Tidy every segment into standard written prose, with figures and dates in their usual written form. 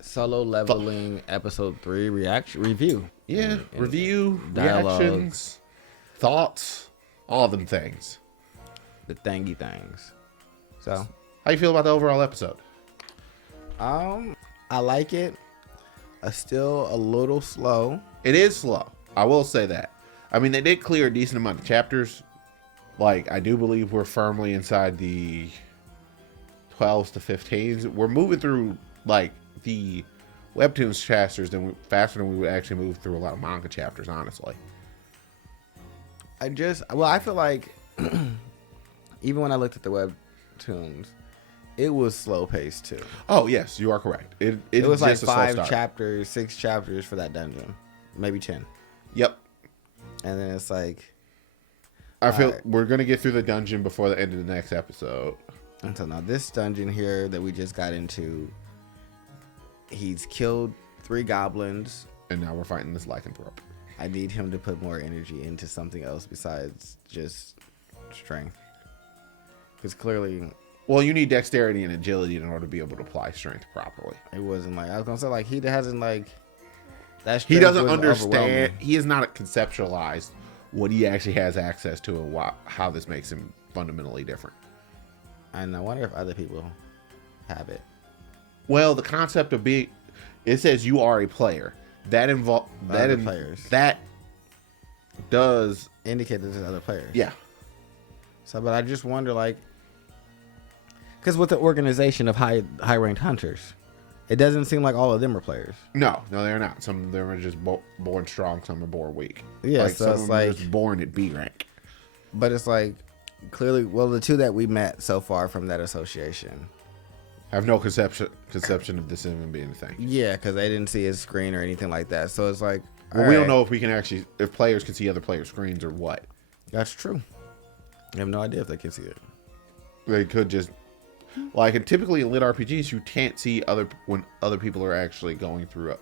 Solo Leveling episode 3 review. Yeah, and review, dialogue. reactions, thoughts, all them things. The thangy things. So, how you feel about the overall episode? I like it. Still a little slow. It is slow. I will say that. I mean, they did clear a decent amount of chapters. Like, I do believe we're firmly inside the 12s to 15s. We're moving through, like, the webtoons faster than we would actually move through a lot of manga chapters, honestly. I feel like even when I looked at the webtoons, it was slow paced too. Oh, yes, you are correct. It was like just a slow 5 start. chapters, 6 chapters for that dungeon. Maybe 10. Yep. And then it's like, I feel we're going to get through the dungeon before the end of the next episode. until now, this dungeon here that we just got into, he's killed 3 goblins. And now we're fighting this lycanthrope. I need him to put more energy into something else besides just strength. Because clearly, well, you need dexterity and agility in order to be able to apply strength properly. it wasn't like, I was going to say, like, he hasn't, like, that He strength doesn't was understand. overwhelming. He has not conceptualized what he actually has access to and how this makes him fundamentally different. And I wonder if other people have it. Well, the concept of being, it says you are a player. That Players. That does Indicate that there's other players. yeah. So, but I just wonder, like, because with the organization of high ranked hunters, it doesn't seem like all of them are players. No, they're not. Some of them are just born strong. Some are born weak. Yeah, like, so some it's of them are like, just born at B rank. but it's like clearly, well, the 2 that we met so far from that association. Have no conception of this even being a thing. Yeah, because they didn't see his screen or anything like that. So it's like, Well, we don't know if players can see other players' screens or what. That's true. I have no idea if they can see it. They could just, like, and typically in lit RPGs, you can't see when other people are actually going through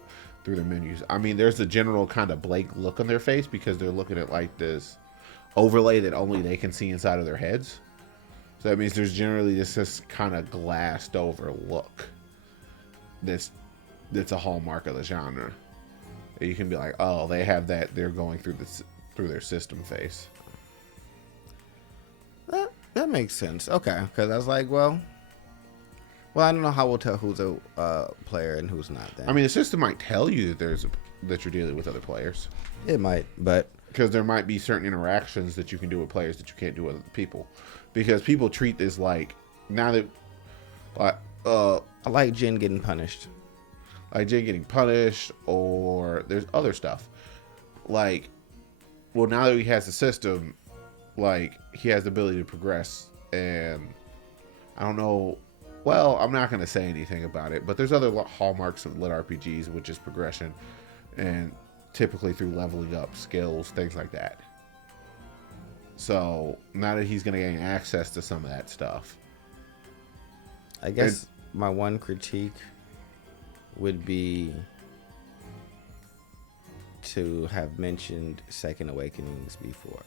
their menus. I mean, there's a general kind of blank look on their face because they're looking at like this overlay that only they can see inside of their heads. So that means there's generally just this kind of glassed over look. That's a hallmark of the genre. You can be like, oh, they have that. They're going through their system face. That makes sense. Okay, because I was like, well, I don't know how we'll tell who's a player and who's not. Then I mean, the system might tell you that that you're dealing with other players. it might, but Because there might be certain interactions that you can do with players that you can't do with other people. Because people treat this like, now that, I like Jin getting punished. like Jay getting punished, or there's other stuff. Like, well, now that he has the system, like, he has the ability to progress, and I don't know, well, I'm not going to say anything about it, but there's other hallmarks of lit RPGs, which is progression, and typically through leveling up skills, things like that. So now that he's going to gain access to some of that stuff, I guess my one critique would be to have mentioned Second Awakenings before.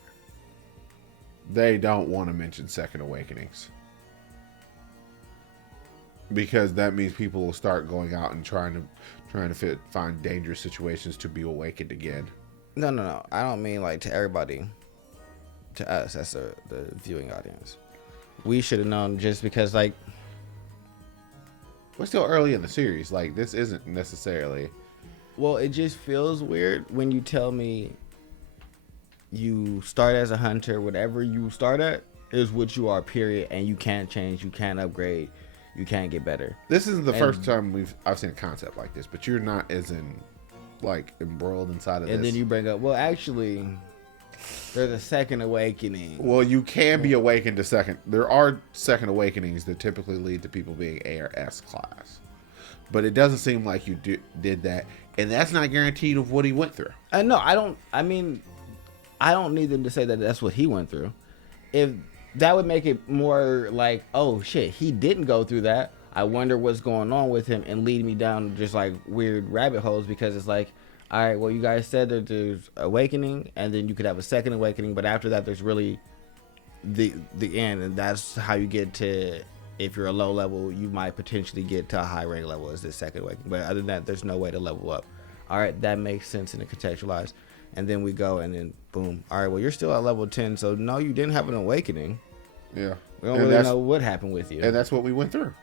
they don't want to mention Second Awakenings. Because that means people will start going out and trying to find dangerous situations to be awakened again. No. I don't mean like to everybody. To us, as the viewing audience. We should have known just because, like, We're still early in the series. Like, this isn't necessarily... well, it just feels weird when you tell me you start as a hunter, whatever you start at is what you are, period, and you can't change, you can't upgrade, you can't get better. This isn't the first time I've seen a concept like this, but you're not as embroiled inside of this. And then you bring up, well, actually, there's a Second Awakening. Well, you can be awakened to second. There are Second Awakenings that typically lead to people being A or S class. But it doesn't seem like you did that. And that's not guaranteed of what he went through. No, I don't need them to say that that's what he went through. If that would make it more like, oh shit, he didn't go through that. I wonder what's going on with him, and lead me down just like weird rabbit holes, because it's like, all right, well, you guys said that there's awakening, and then you could have a Second Awakening, but after that, there's really the end, and that's how you get to if you're a low level, you might potentially get to a high rank level as this second awakening. But other than that, there's no way to level up. All right, that makes sense in the contextualize. And then we go and then boom. All right, well, you're still at level 10, so no, you didn't have an awakening. Yeah. We don't really know what happened with you. And that's what we went through.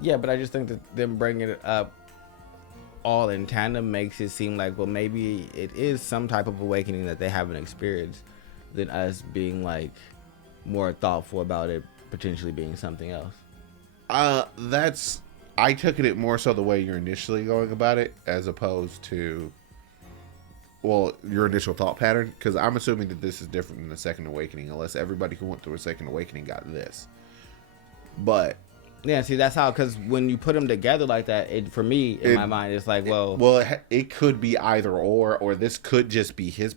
Yeah, but I just think that them bringing it up all in tandem makes it seem like, well, maybe it is some type of awakening that they haven't experienced than us being like more thoughtful about it potentially being something else. I took it more so the way you're initially going about it as opposed to, well, your initial thought pattern, because I'm assuming that this is different than the second awakening unless everybody who went through a second awakening got this. But yeah, see, that's how, because when you put them together like that, my mind, it's like, it could be either or this could just be his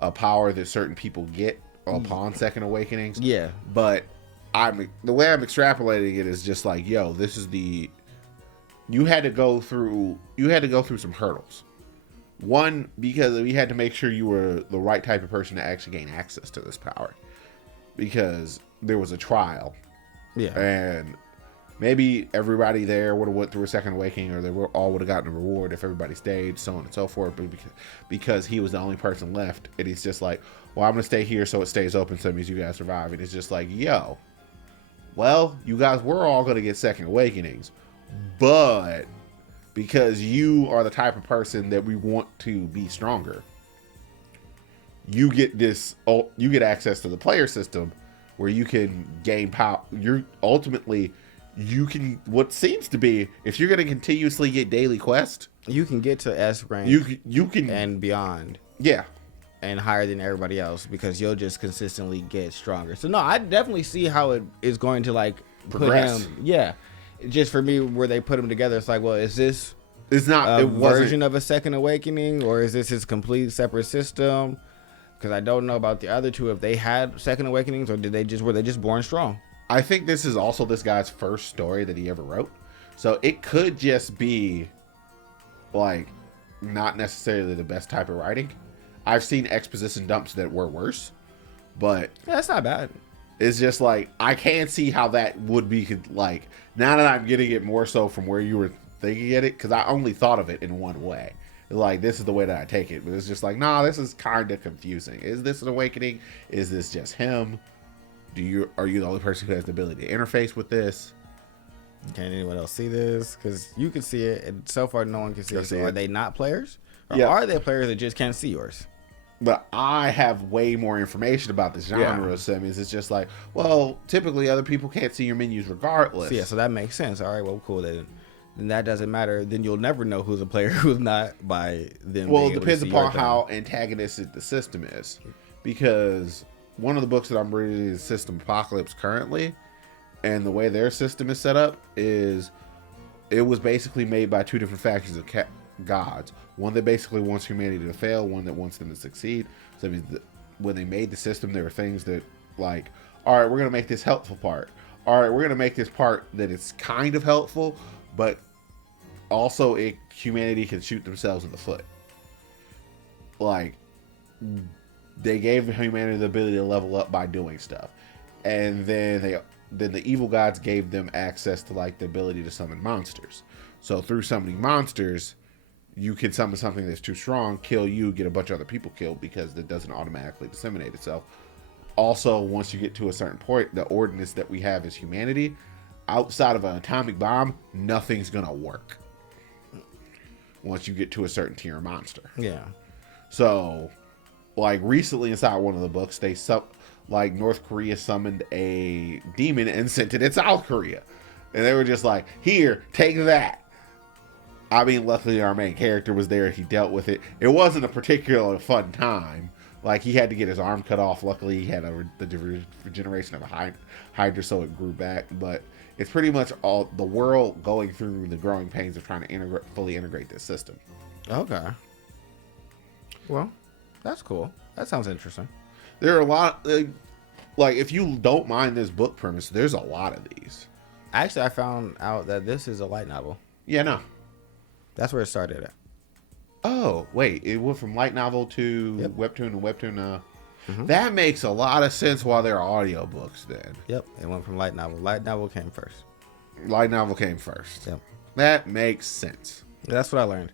a power that certain people get upon second awakenings. Yeah. But the way I'm extrapolating it is just like, yo, this is you had to go through some hurdles. One, because we had to make sure you were the right type of person to actually gain access to this power, because there was a trial. Yeah. And maybe everybody there would have went through a second awakening, or they all would have gotten a reward if everybody stayed, so on and so forth. But because he was the only person left, and he's just like, well, I'm going to stay here so it stays open, so it means you guys survive. And it's just like, yo, well, you guys were all going to get second awakenings, but because you are the type of person that we want to be stronger, you get access to the player system where you can gain power. What seems to be, if you're going to continuously get daily quests, you can get to S rank. You can and beyond. Yeah. And higher than everybody else, because you'll just consistently get stronger. So no, I definitely see how it is going to like progress. Put him. Yeah. Just for me, where they put him together, it's like, well, is this a version of a second awakening, or is this his complete separate system? Because I don't know about the other two, if they had second awakenings, or were they just born strong? I think this is also this guy's first story that he ever wrote, so it could just be like not necessarily the best type of writing. I've seen exposition dumps that were worse, but yeah, that's not bad. It's just like, I can see how that would be, like, now that I'm getting it more so from where you were thinking it, because I only thought of it in one way. Like, this is the way that I take it, but it's just like, nah, this is kind of confusing. Is this an awakening? Is this just him? Are you the only person who has the ability to interface with this? Can anyone else see this? Because you can see it, and so far no one can see it. So are they not players? Or are they players that just can't see yours? But I have way more information about this genre, so it's just like, well, typically other people can't see your menus regardless. So, so that makes sense. All right, well, cool. Then that doesn't matter. Then you'll never know who's a player who's not by them. Well, it depends upon how antagonistic the system is. Because one of the books that I'm reading is System Apocalypse currently, and the way their system is set up is it was basically made by two different factions of gods. One that basically wants humanity to fail, one that wants them to succeed. So when they made the system, there were things that, like, all right, we're going to make this helpful part. All right, we're going to make this part that it's kind of helpful, but also humanity can shoot themselves in the foot. Like, they gave humanity the ability to level up by doing stuff. And then the evil gods gave them access to, like, the ability to summon monsters. So through summoning monsters, you can summon something that's too strong, kill you, get a bunch of other people killed, because it doesn't automatically disseminate itself. Also, once you get to a certain point, the ordinance that we have as humanity, outside of an atomic bomb, nothing's gonna work once you get to a certain tier of monster. Yeah. So, like, recently inside one of the books, like, North Korea summoned a demon and sent it in South Korea. And they were just like, here, take that. I mean, luckily our main character was there. He dealt with it. It wasn't a particularly fun time. Like, he had to get his arm cut off. Luckily, he had the regeneration of a Hydra, so it grew back. But it's pretty much all the world going through the growing pains of trying to fully integrate this system. Okay. Well, that's cool. That sounds interesting. There are a lot, like, if you don't mind this book premise, there's a lot of these. Actually, I found out that this is a light novel. Yeah, no. That's where it started at. Oh, wait. It went from light novel to webtoon and webtoon. That makes a lot of sense why there are audiobooks then. Yep, it went from light novel. Light novel came first. Light novel came first. Yep. That makes sense. That's what I learned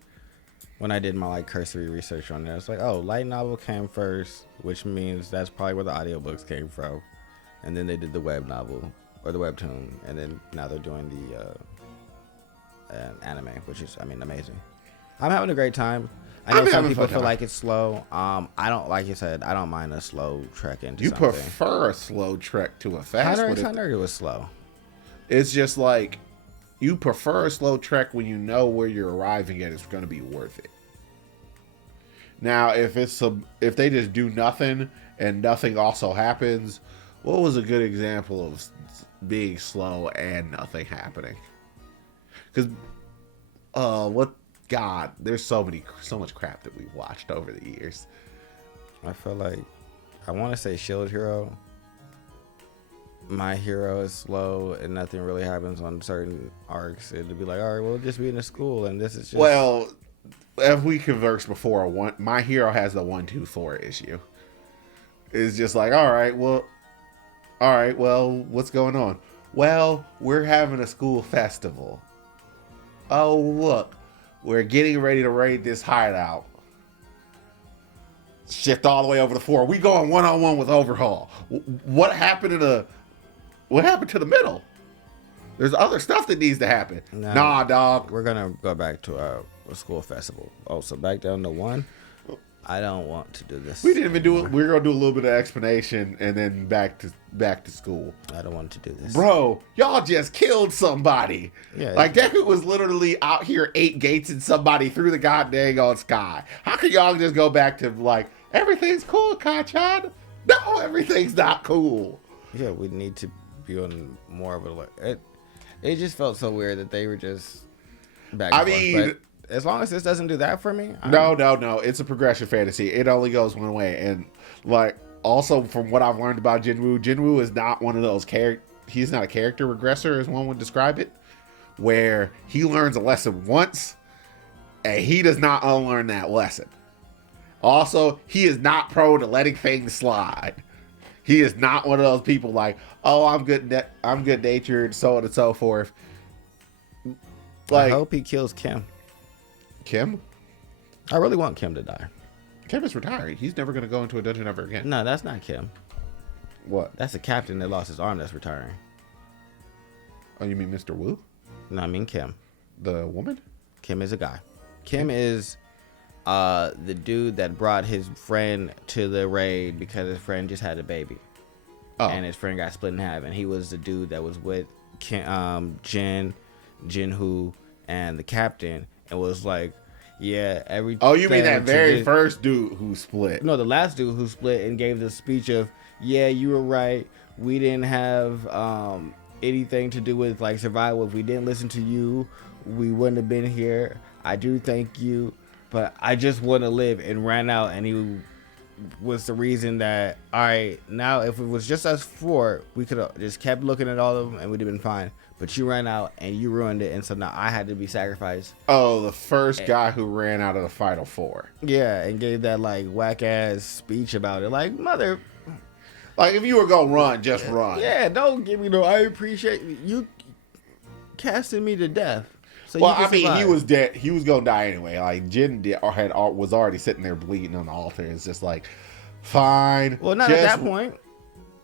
when I did my like cursory research on there. It's like, oh, light novel came first, which means that's probably where the audiobooks came from. And then they did the web novel or the webtoon, and then now they're doing the anime, which is, I mean, amazing. I'm having a great time. I know some people feel like it's slow. I don't, like you said, I don't mind a slow trek into something. You prefer a slow trek to a fast one. Hunter it was slow. It's just like, you prefer a slow trek when you know where you're arriving at. It's going to be worth it. Now, if they just do nothing and nothing also happens, what was a good example of being slow and nothing happening? Because, God, there's so much crap that we've watched over the years. I feel like, I want to say Shield Hero. My hero is slow and nothing really happens on certain arcs. It'd be like, all right, we'll just be in a school and this is just... Well, as we conversed before, my hero has the 1-2-4 issue. It's just like, all right, well, what's going on? Well, we're having a school festival. Oh, look, we're getting ready to raid this hideout. Shift all the way over to 4. We going one-on-one with Overhaul. What happened to the middle? There's other stuff that needs to happen. Nah, dog. We're gonna go back to a school festival. Oh, so back down to 1. I don't want to do this. We didn't even do it. We're gonna do a little bit of explanation and then back to school. I don't want to do this, bro. Y'all just killed somebody. Yeah, like Deku was literally out here 8 gates and somebody through the goddamn on sky. How can y'all just go back to like everything's cool, Kachan? No, everything's not cool. Yeah, we need to be on more of a. It just felt so weird that they were just back and forth. But as long as this doesn't do that for me. No. It's a progression fantasy. It only goes one way. And like, also from what I've learned about Jinwoo is not one of those he's not a character regressor, as one would describe it, where he learns a lesson once and he does not unlearn that lesson. Also, he is not prone to letting things slide. He is not one of those people like, oh, I'm good natured, so on and so forth. Like, I hope he kills Kim. Kim? I really want Kim to die. Kim is retiring. He's never going to go into a dungeon ever again. No, that's not Kim. What? That's the captain that lost his arm that's retiring. Oh, you mean Mr. Wu? No, I mean Kim. The woman? Kim is a guy. Kim is the dude that brought his friend to the raid because his friend just had a baby. Oh. And his friend got split in half. And he was the dude that was with Kim, Jinwoo, and the captain. And was like, yeah, everything. Oh, you mean that very first dude who split? No, the last dude who split and gave the speech of, yeah, you were right. We didn't have anything to do with like survival. If we didn't listen to you, we wouldn't have been here. I do thank you, but I just want to live, and ran out. And he was the reason that, all right, now if it was just us 4, we could have just kept looking at all of them and we'd have been fine. But you ran out and you ruined it, and so now I had to be sacrificed. Oh, the first guy who ran out of the Final 4. Yeah, and gave that like whack ass speech about it. Like, mother. Like, if you were gonna run, just run. Yeah, don't give me no. I appreciate you casting me to death. So well, I mean, he was dead. He was gonna die anyway. Like, Jin was already sitting there bleeding on the altar. It's just like, fine. Well, not at that point.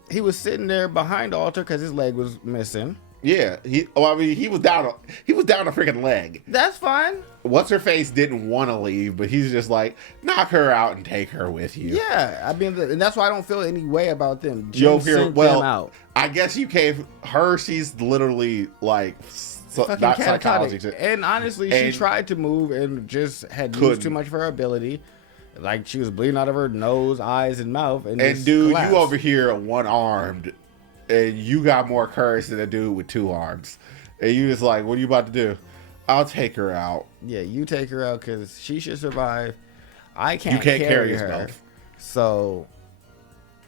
He was sitting there behind the altar because his leg was missing. Yeah, he was down a freaking leg. That's fine. What's her face didn't want to leave, but he's just like, knock her out and take her with you. Yeah, I mean, and that's why I don't feel any way about them. Them out. I guess you came her. She's literally like fucking not catatonic. And honestly, she tried to move and just had used too much of her ability. Like, she was bleeding out of her nose, eyes, and mouth. And dude, collapsed. You over here one-armed. And you got more courage than a dude with 2 arms. And you just like, what are you about to do? I'll take her out. Yeah, you take her out because she should survive. I can't carry her. Both. So,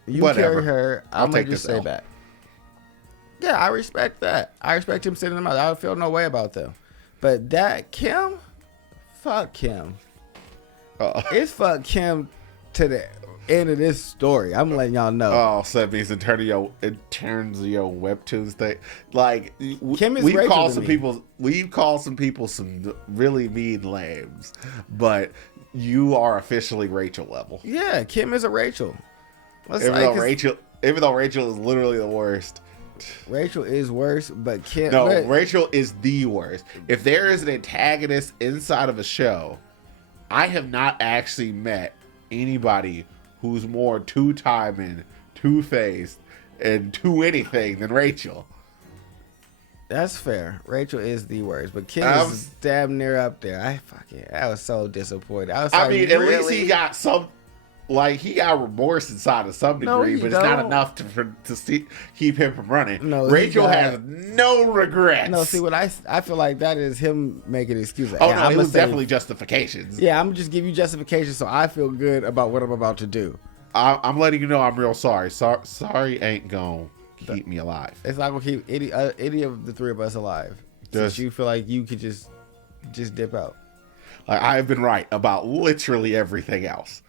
you carry her. I'm going to just stay back. Yeah, I respect that. I respect him sitting them out. I feel no way about them. But that Kim? Fuck Kim. It's fuck Kim to the... end of this story. I'm letting y'all know. Oh, so that means in terms of your webtoons thing, like Kim is we've Rachel called to some me. people some really mean lambs, but you are officially Rachel level. Yeah, Kim is a Rachel. Even though Rachel is literally the worst. Rachel is worse, but Kim. No, but, Rachel is the worst. If there is an antagonist inside of a show, I have not actually met anybody who's more two-timing, two-faced, and two-anything than Rachel. That's fair. Rachel is the worst, but Kim is damn near up there. I was so disappointed. At least he got some. Like, he got remorse inside of some degree, but it's not enough to keep him from running. No, Rachel has no regrets. No, see, what I feel like that is him making excuses. Oh, no, it was definitely justifications. Yeah, I'm going to just give you justifications so I feel good about what I'm about to do. I'm letting you know I'm real sorry. Sorry ain't going to keep me alive. It's not going to keep any of the three of us alive. Since you feel like you could just dip out. Like, I've been right about literally everything else.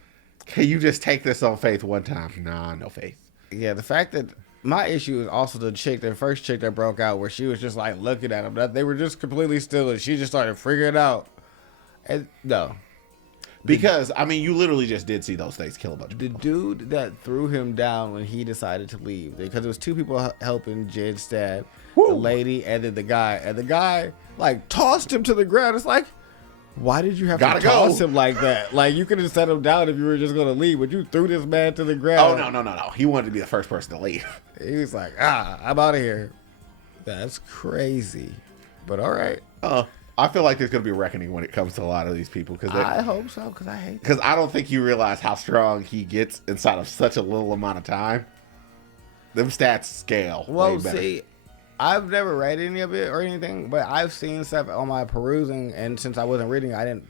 Can you just take this on faith one time? Nah, no faith. Yeah, the fact that my issue is also the first chick that broke out, where she was just like looking at him. That they were just completely still, and she just started figuring it out. And no, because you literally just did see those things kill a bunch of people. The dude that threw him down when he decided to leave, because there was two people helping Jed stab the lady, and then the guy, like tossed him to the ground. It's like, why did you have to toss him like that? Like, you could have set him down if you were just going to leave, but you threw this man to the ground. Oh, no. He wanted to be the first person to leave. He was like, I'm out of here. That's crazy. But all right. I feel like there's going to be a reckoning when it comes to a lot of these people. I hope so, because I hate them. Because I don't think you realize how strong he gets inside of such a little amount of time. Them stats scale way better. See, I've never read any of it or anything, but I've seen stuff on my perusing, and since I wasn't reading, I didn't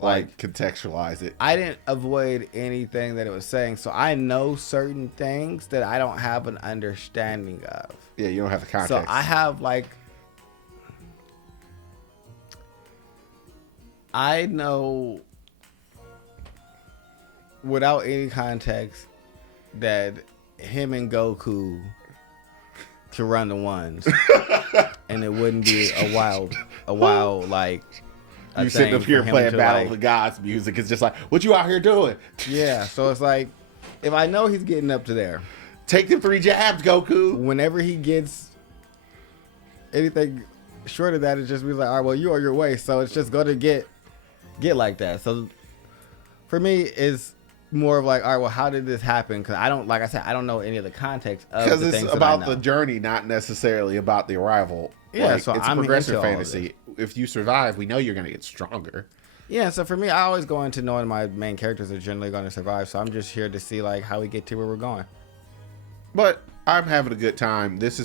contextualize it. I didn't avoid anything that it was saying, so I know certain things that I don't have an understanding of. Yeah, you don't have the context. So I have I know without any context that him and Goku to run the ones, and it wouldn't be a wild like. You sitting up here playing Battle of the Gods music. It's just like, what you out here doing? Yeah, so it's like, if I know he's getting up to there, take them 3 jabs, Goku. Whenever he gets anything short of that, it's just be like, all right, well, you are your way, so it's just going to get like that. So for me, it's more of like, all right, well, how did this happen? Because I don't, like I said, I don't know any of the context of the things. Because it's about the journey, not necessarily about the arrival. Yeah, so it's I'm progressive fantasy. If you survive, we know you're going to get stronger. Yeah, so for me, I always go into knowing my main characters are generally going to survive. So I'm just here to see like how we get to where we're going. But I'm having a good time. This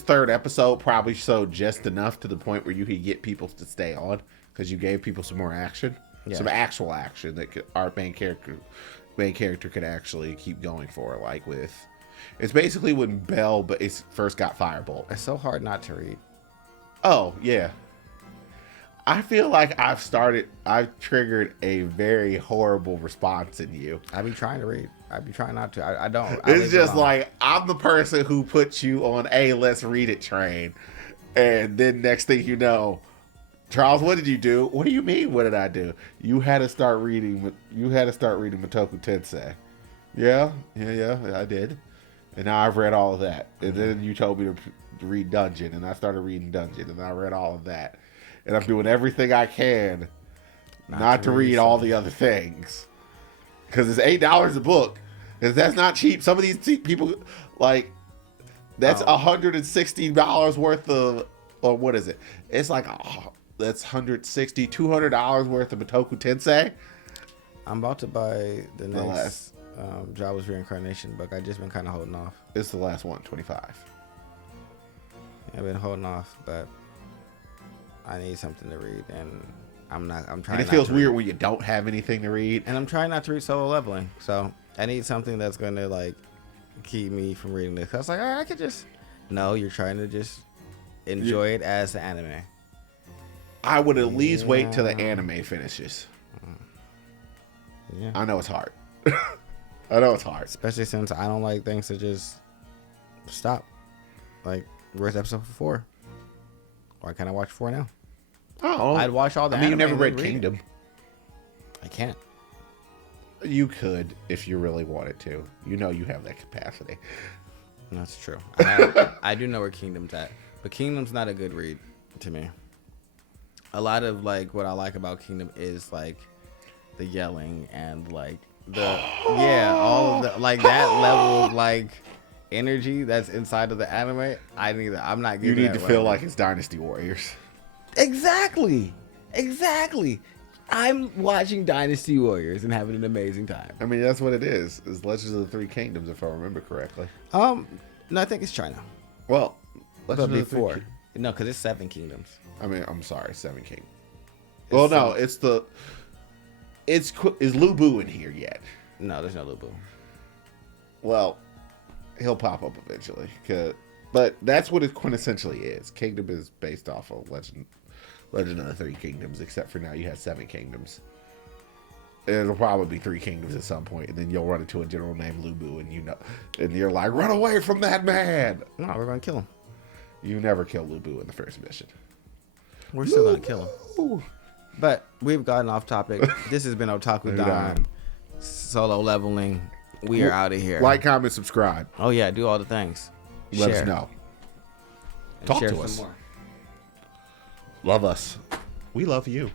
third episode probably showed just enough to the point where you could get people to stay on because you gave people some more action, some actual action that our main character could actually keep going for. Like it's basically when Bell first got Firebolt. It's so hard not to read. Oh yeah, I feel like I've triggered a very horrible response in you. I be trying to read. I be trying not to. I don't. It's just like, I'm the person who puts you on a let's read it train. And then next thing you know, Charles, what did you do? What do you mean, what did I do? You had to start reading Matoku Tensei. Yeah, I did. And now I've read all of that. And then you told me to read Dungeon, and I started reading Dungeon, and I read all of that. And I'm doing everything I can not to read all the other things. Because it's $8 a book. And that's not cheap. Some of these people, like, that's $160 worth of, or what is it? It's like, that's $160, $200 worth of Matoku Tensei. I'm about to buy the next Jobless Reincarnation book. I've just been kind of holding off. It's the last one, 25. I've been holding off, but I need something to read, and I'm trying. And it feels weird when you don't have anything to read. And I'm trying not to read Solo Leveling, so I need something that's gonna like keep me from reading this. I was like, I could just. No, you're trying to just enjoy it as the anime. I would at least wait till the anime finishes. Yeah. I know it's hard. I know it's hard. Especially since I don't like things to just stop. Like, where's episode 4? Why can't I watch 4 now? Oh, I'd watch all the I mean, you anime never and read read it. Kingdom. I can't. You could if you really wanted to. You know you have that capacity. That's true. I do know where Kingdom's at. But Kingdom's not a good read to me. A lot of, like, what I like about Kingdom is, like, the yelling and, like, all of the, like, that level of, like, energy that's inside of the anime. I'm not You giving need to feel like it's Dynasty Warriors. Exactly. I'm watching Dynasty Warriors and having an amazing time. I mean, that's what it is. It's Legends of the Three Kingdoms, if I remember correctly. No, I think it's China. Well, But Legends of the before. Three No, because it's 7 kingdoms. I mean, I'm sorry, Seven King. It's Well, no, is Lu Bu in here yet? No, there's no Lubu. Well, he'll pop up eventually. But that's what it quintessentially is. Kingdom is based off of Legend of the Three Kingdoms, except for now you have 7 kingdoms. It'll probably be 3 kingdoms at some point, and then you'll run into a general named Lu Bu, and you're like, run away from that man! No, we're going to kill him. You never kill Lu Bu in the first mission. We're still going to kill him. But we've gotten off topic. This has been Otaku Don. Solo leveling. We are out of here. Like, comment, subscribe. Oh, yeah. Do all the things. Let Share. us know. And Talk share to some us. more. Love us. We love you.